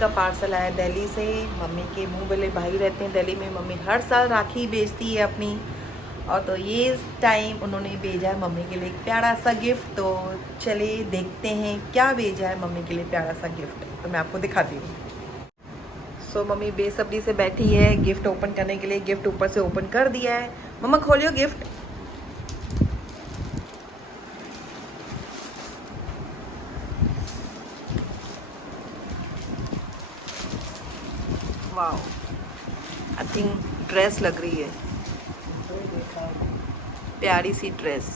का पार्सल आया दिल्ली से। मम्मी के मुंह वाले भाई रहते हैं दिल्ली में। मम्मी हर साल राखी बेचती है अपनी, और तो ये टाइम उन्होंने भेजा है मम्मी के लिए एक प्यारा सा गिफ्ट। तो चलिए देखते हैं क्या भेजा है मम्मी के लिए प्यारा सा गिफ्ट, तो मैं आपको दिखाती हूँ। सो मम्मी बेसब्री से बैठी है गिफ्ट ओपन करने के लिए। गिफ्ट ऊपर से ओपन कर दिया है। मम्मा खोलियो gift. Wow, I think dress लग रही है, प्यारी सी ड्रेस,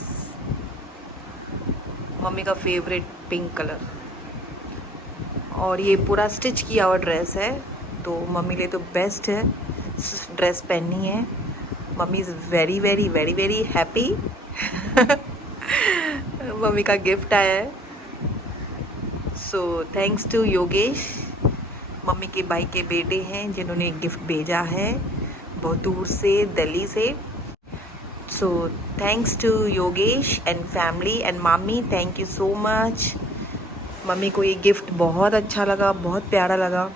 मम्मी का फेवरेट पिंक कलर। और ये पूरा स्टिच किया हुआ ड्रेस है, तो मम्मी लिए तो बेस्ट है ड्रेस पहननी है। Mummy is very very very very happy. Mummy का गिफ्ट आया है। So thanks to Yogesh, mummy के भाई के बेटे हैं जिन्होंने गिफ्ट भेजा है बहुत दूर से, दिल्ली से। So thanks to Yogesh and family and mummy, thank so much. Mummy को ये गिफ्ट बहुत अच्छा लगा, बहुत प्यारा लगा।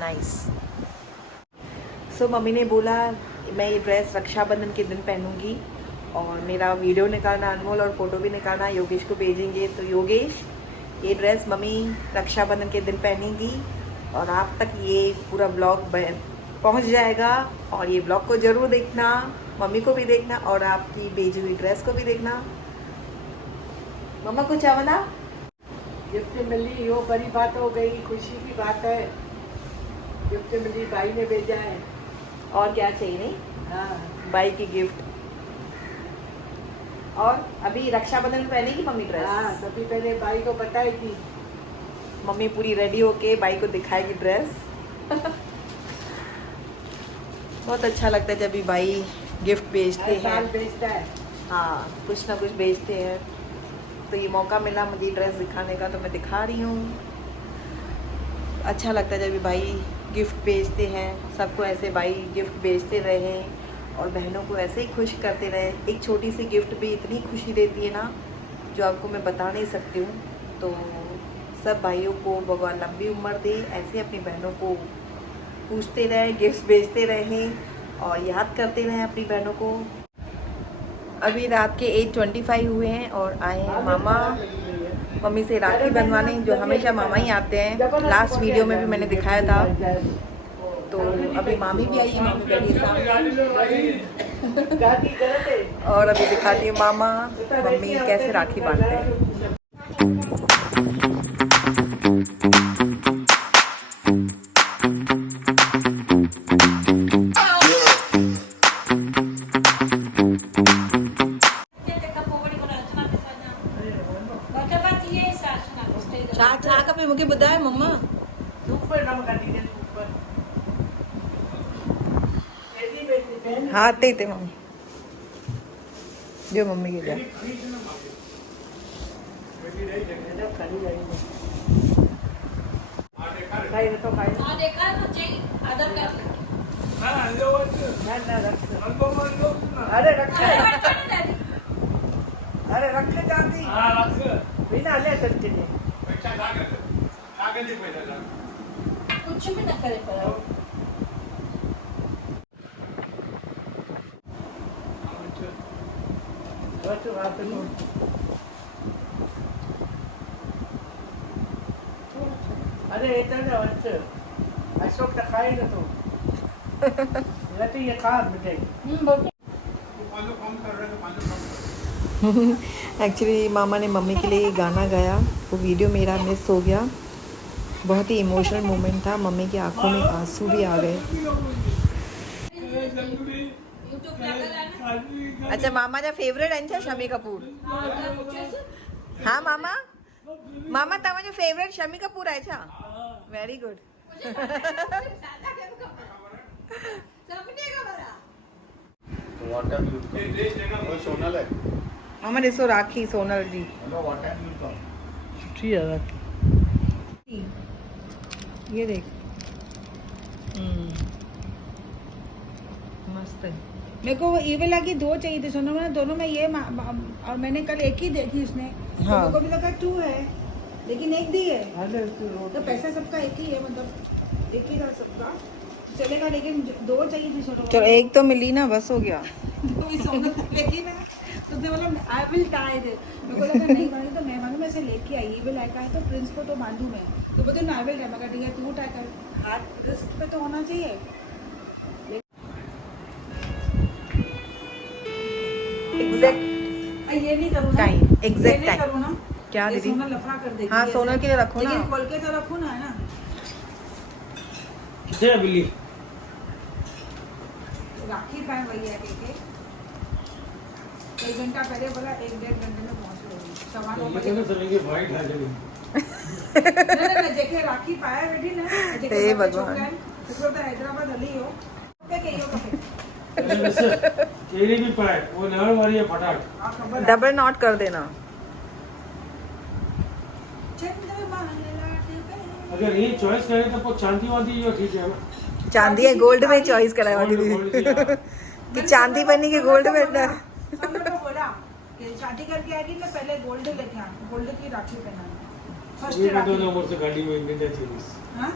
नाइस। सो मम्मी ने बोला मैं ये ड्रेस रक्षाबंधन के दिन पहनूंगी, और मेरा वीडियो निकालना अनमोल और फ़ोटो भी निकालना योगेश को भेजेंगे। तो योगेश, ये ड्रेस मम्मी रक्षाबंधन के दिन पहनेंगी और आप तक ये पूरा ब्लॉग पहुंच जाएगा। और ये ब्लॉग को ज़रूर देखना, मम्मी को भी देखना और आपकी भेजी हुई ड्रेस को भी देखना। मम्मा कुछ आवना गिफ्ट मिली, वो बड़ी बात हो गई, खुशी की बात है। गिफ्ट मिली, भाई ने भेजा है। और क्या चाहिए, नहीं हाँ, भाई की गिफ्ट। और अभी रक्षाबंधन में पहनेगी मम्मी ड्रेस? हाँ, सबसे पहले भाई को बताएगी। मम्मी पूरी रेडी होके भाई को दिखाएगी ड्रेस। बहुत अच्छा लगता है जब भी भाई गिफ्ट भेजते हर साल हैं। भेजता है। हाँ, कुछ ना कुछ भेजते हैं। तो ये मौका मिला मुझे ड्रेस दिखाने का, तो मैं दिखा रही हूँ। अच्छा लगता है जब भी भाई गिफ्ट भेजते हैं। सबको ऐसे भाई गिफ्ट भेजते रहे और बहनों को ऐसे ही खुश करते रहे। एक छोटी सी गिफ्ट भी इतनी खुशी देती है ना, जो आपको मैं बता नहीं सकती हूँ। तो सब भाइयों को भगवान लंबी उम्र दे, ऐसे अपनी बहनों को पूछते रहे, गिफ्ट भेजते रहें और याद करते रहें अपनी बहनों को। अभी रात के 8:25 हुए हैं और आए हैं मामा मम्मी से राखी बंधवाने, जो हमेशा मामा ही आते हैं। लास्ट वीडियो में भी मैंने दिखाया था। तो अभी मामी भी आई है, मामी बैठी है सामने। और अभी दिखाती है मामा मम्मी कैसे राखी बांधते हैं। छा कपे मूंखे ॿुधाए मम्मा। सुपर नम कटी ने सुपर। तेरी बेटी बहन। हाँ ते मम्मी जो मम्मी के लिए खड़ी रही है। खाई तो खाई। हाँ देखा है मुझे आदर कर। ना रख। अरे रखे। अरे रखे जाती। हाँ रख। बिना ले सकते नहीं। कुछ भी न करे पर बस बात नहीं। अरे इतना बच्चे अशोक तो खाए ना तो रहते ये काम मुझे। एक्चुअली मामा ने मम्मी के लिए गाना गाया, वो वीडियो मेरा मिस हो गया। बहुत ही इमोशनल मोमेंट था, मम्मी की आंखों में आंसू भी आ गए। अच्छा, मामा जा फेवरेट आहिनि छा शमी कपूर? हाँ मामा, मामा तव्हांजो फेवरेट शमी कपूर आहे छा? Very good. सोनल है। मामा ॾिसो राखी सोनल जी। सुठी है राखी। ये देख, मस्त है। मेरे को वो ये वाला की 2 चाहिए थे सोनम, दोनों में ये और मैंने कल एक ही देखी उसने। हाँ। तो मेरे को भी लगा 2 है। लेकिन एक दी है अरे तू तो रोटी पैसा सबका एक ही है, मतलब एक ही था सबका, चलेगा। लेकिन दो चाहिए थी सोनू। चलो एक तो मिली ना, बस हो गया। तो भी सोनू लेकिन उसने बोला आई विल टाई इट। मेरे को लगा नहीं बांधी तो मैं बांधू, मैं ऐसे लेके आई। ये भी लायका है तो प्रिंस को तो बांधू मैं, तो बोलते ना आई विल टाई। मैं कहा ठीक है तू टाई कर, हाथ रिस्ट पे तो होना चाहिए। एग्जैक्ट ये नहीं करूँ ना, टाइम, ये एग्जैक्ट नहीं टाइम। करूँ ना, क्या ये दीदी? सोनल लफड़ा कर देगी। हाँ, ऐसे। सोनल के लिए रखो ना। लेकिन खोल के तो रखो ना, है ना। कितने है बिल्ली? राखी पाए वही है के 1 घंटा पहले बोला 1-1.5 घंटे में पहुंच गई। सामान ये बजे तो समझेंगे वाइट आ जाएगी। ना जेके राखी पाया बेटी ना जेके हे बाबा भगवान। छोकरा तो तो हैदराबाद हली हो के कहियो कहे अरे वैसे तेरी भी पाए वो नहर वाली है फटाट। आ खबर डबल नॉट कर देना। चंद्रमा लाट पे। अगर ये चॉइस करें तो वो चांदी वांदी जो ठीक है ना। चांदी है गोल्ड में चॉइस करा है गोल्ड दीदी किया। कि चांदी बननी कि गोल्ड बनना है। हमने तो बोला कि शादी करके आएगी ना पहले गोल्ड लेके आ, गोल्ड की राखी पहनाना फर्स्ट ये राखी। दो नंबर से गाड़ी में इंडिया थी। हां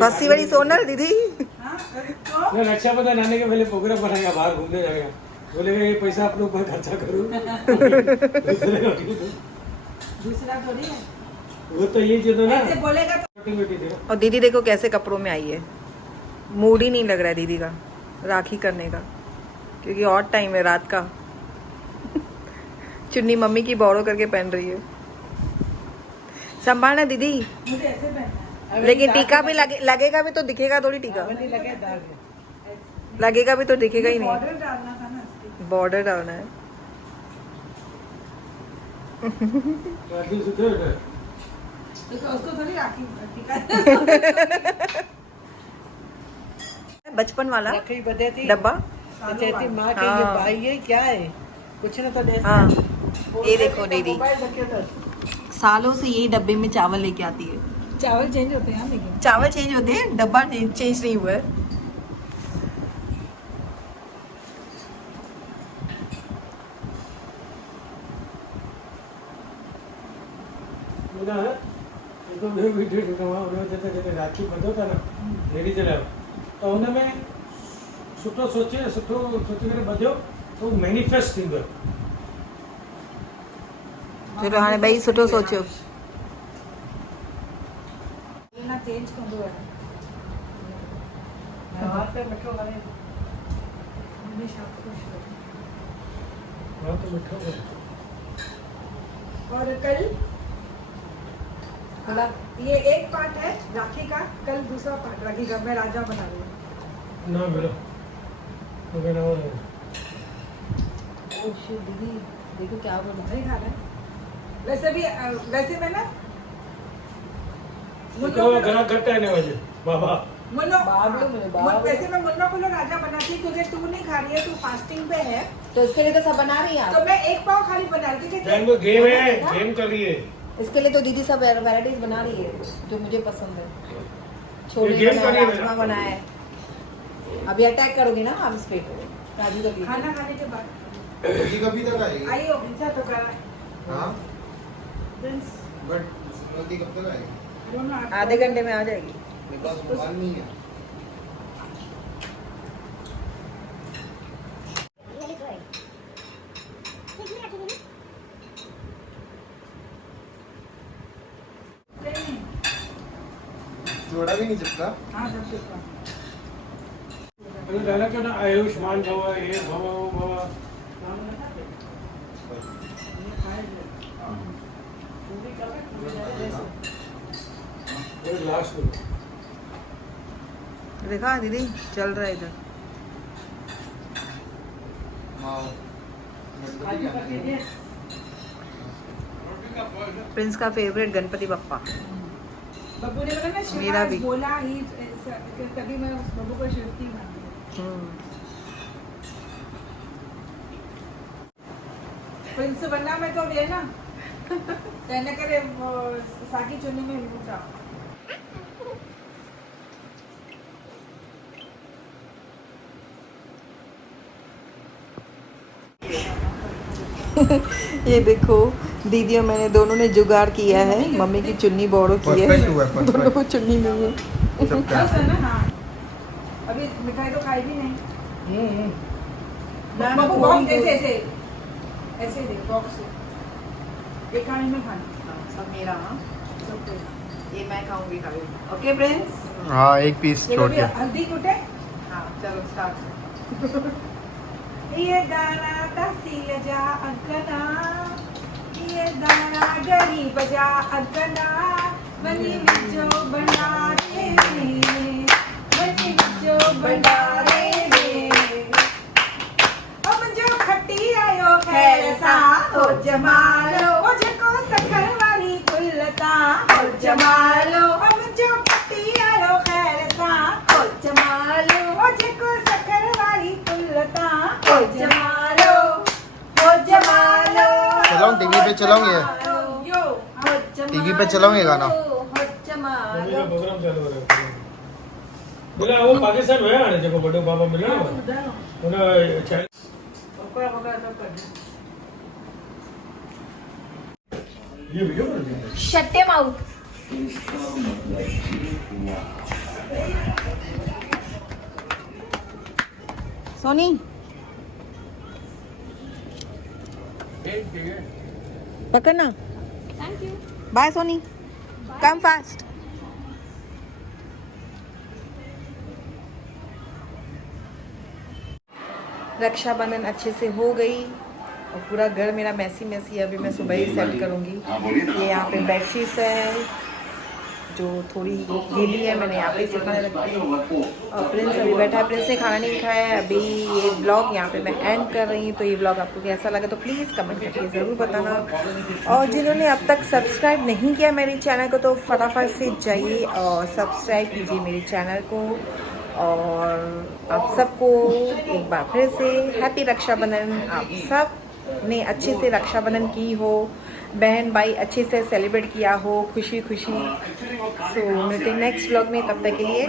फंसी वाली सोनल दीदी। हां तो मैं रक्षाबंधन आने के पहले प्रोग्राम बनाएगा, बाहर घूमने जाएगा। बोलेगा ये पैसा आप लोग पर खर्चा करूँ। दूसरा तो नहीं है, वो तो ये चीज है ना। ऐसे बोलेगा तो बेटी देखो और दीदी देखो कैसे कपड़ों में आई है। मूड ही नहीं लग रहा है दीदी का राखी करने का, क्योंकि और टाइम है रात का। चुन्नी मम्मी की बोरो करके पहन रही है। संभालना दीदी। मुझे ऐसे पहनना है। लेकिन टीका भी लगेगा भी तो दिखेगा थोड़ी टीका। लगे दाग लगेगा भी तो दिखेगा ही नहीं। बॉर्डर डालना था ना इसकी। बॉर्डर डालना है। राखी सुखे है। तो उसको थोड़ी राखी टीका बचपन वाला रखी बदे थी डब्बा। कहती माँ के हाँ। ये भाई है क्या है, कुछ ना तो दे। हाँ ये देखो दीदी मोबाइल रखे तो सालों से यही डब्बे में चावल लेके आती है। चावल चेंज होते हैं लेकिन चावल चेंज होते हैं, डब्बा चेंज नहीं हुआ है। मेरा है ये तो मैं वीडियो देखा हुआ उन्होंने जैसे राखी बंधो था ना ढेरी जला तो उनमें सुठो सोचे करे बंधो तो मैनिफेस्ट थींदो। चलो हाँ भाई सुठो सोचो। ना चेंज कर दो है हाथ पे मिठो करे हमेशा खुश रहो। हां तो मिठो करे। और कल ये एक पार्ट है राखी का, कल दूसरा पार्ट राखी का। मैं राजा बना रही हूँ। ना मिलो तो मेरा और ओ शिट दीदी देखो क्या बना रही खाना है। वैसे भी वैसे मैं ना तो घरा घट आने वाले बाबा वैसे मैं मुन्ना को राजा बनाती, तुझे तू नहीं खा रही है, तू फास्टिंग पे है तो इसके लिए तो सब बना रही है तो मैं एक पाव खाली बना रही थी। टाइम को गेम है, गेम कर रही है। इसके लिए तो दीदी सब वैरायटीज बना रही है जो मुझे पसंद है। ये छोले गेम बनाए, करिए राजमा मेरा। बनाए। अभी अटैक करोगे ना हम इस पे राजू का दीदी। खाना खाने के बाद ये कभी तक आएगी? आई हो पिज्जा तो कर हाँ प्रिंस बट गलती कब तक आएगी? दोनों आधे घंटे में आ जाएगी। मेरे पास मोबाइल नहीं है। जोड़ा भी नहीं चिपका। हाँ सब कुछ का। अरे डायलॉग क्या ना आयुष्मान भव ये भव वो भव ये लास्ट में देखा दीदी चल रहा है इधर। हाँ आलू का के दे। प्रिंस का फेवरेट गणपति बप्पा। बब्बू ने बोला ना मेरा भी। शिवाज बोला ही तभी मैं उस बब्बू को शिवती मानती हूँ। प्रिंस बनना मैं तो ये ना कहने करे वो साकी चुन्नी में लूटा। ये देखो दीदी और मैंने दोनों ने जुगाड़ किया है, मम्मी की चुन्नी बोरो की है, Perfect हुआ है, perfect। दोनों को चुन्नी नहीं है। सबका बस है ना, हाँ। अभी मिठाई तो खाई भी नहीं। बाबू बॉक्स ऐसे ऐसे ऐसे दे, बॉक्स से एक खाने में खाना। सब मेरा, हाँ। ये मैं खाऊंगी कभी। Okay Prince? हाँ एक पीस चलो छोड़ भी के हल्दी कुटे। हाँ चलो स्टार्ट। ये दाना तहसील जा अगना, ये दाना गरीब जा अगना, बनी विचो भंडारे में, बनी विचो भंडारे में। अब जो खट्टी आयो खैर सा हो जमालो, ओ जको सखर वाली कुलता हो जमालो। अब जो खट्टी आयो खैर सा हो जमालो, ओ जको सखर वाली कुलता हो जमालो, हो जमालो। चलाऊं टीवी पे चलाऊं ये? यो टीवी पे चलाऊं ये गाना? हो मम्मी जमालो। का प्रोग्राम चालू हो रहा है। बोला वो पाकिस्तान में आने जब बड़े बाबा मिले ना उन्हें चैनल पकड़ा पकड़ा सब कर दे। ये वीडियो बन रही है। Shut them out. सोनी पकड़ना। Thank you. Bye Soni, come fast. Rakshabandhan अच्छे से हो गई और पूरा घर मेरा मैसी मैसी है। अभी मैं सुबह ही सेट करूँगी। ये यहाँ पे बेडशीट्स है जो थोड़ी गीली है, मैंने यहाँ पे सुखाने रखी है। और प्रिंस अभी बैठा है, प्रिंस ने खाना नहीं खाया है। अभी ये ब्लॉग यहाँ पे मैं एंड कर रही हूँ। तो ये ब्लॉग आपको कैसा लगा तो प्लीज़ कमेंट करके ज़रूर बताना। और जिन्होंने अब तक सब्सक्राइब नहीं किया मेरे चैनल को तो फटाफट से जाइए और सब्सक्राइब कीजिए मेरे चैनल को। और आप सबको एक बार फिर से हैप्पी रक्षाबंधन। आप सब ने अच्छे से रक्षाबंधन की हो, बहन भाई अच्छे से सेलिब्रेट किया हो, खुशी खुशी। सो मिलते हैं नेक्स्ट व्लॉग में, तब तक के लिए